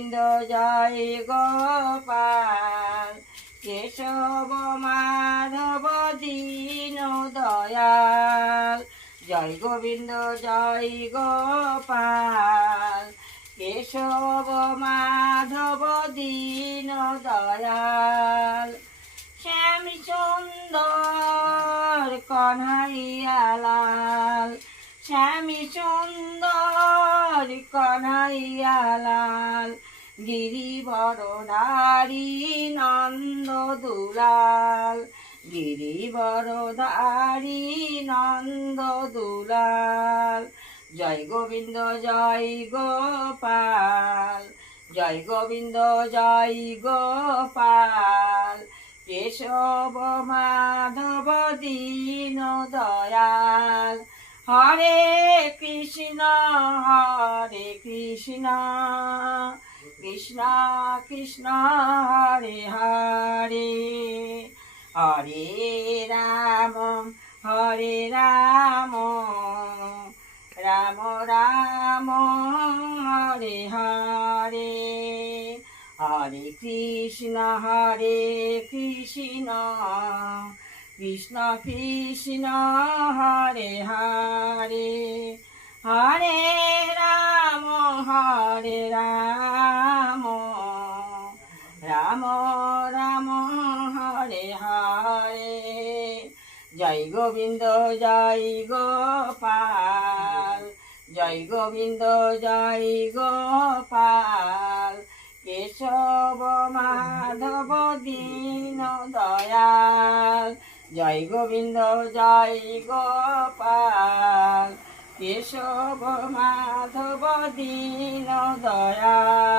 গোবিন্দ জয় গোপাল কেশব মাধব দীন দয়াল জয় গোবিন্দ জয় গোপাল কেশব মাধব দীন দয়াল শ্যাম সুন্দর কনহাইয়া লাল শ্যামী সুন্দর কনহাইয়া লাল গিরিবরধারী নন্দ দুলাল গিরিবরধারী নন্দ দুলাল জয় গোবিন্দ জয় গোপাল জয় গোবিন্দ জয় গোপাল কেশব মাধব দীন দয়াল হরে কৃষ্ণ কৃষ্ণ কৃষ্ণ হরে হরে হরে রাম রাম রাম হরে হরে হরে কৃষ্ণ কৃষ্ণ কৃষ্ণ হরে হরে হরে রাম রাম রাম হরে হরে জয় গোবিন্দ জয় গোপাল জয় গোবিন্দ জয় গোপাল কেশব মাধব দীন দয়াল জয় গোবিন্দ জয় গোপাল কেশব মাধব দীন দয়াল।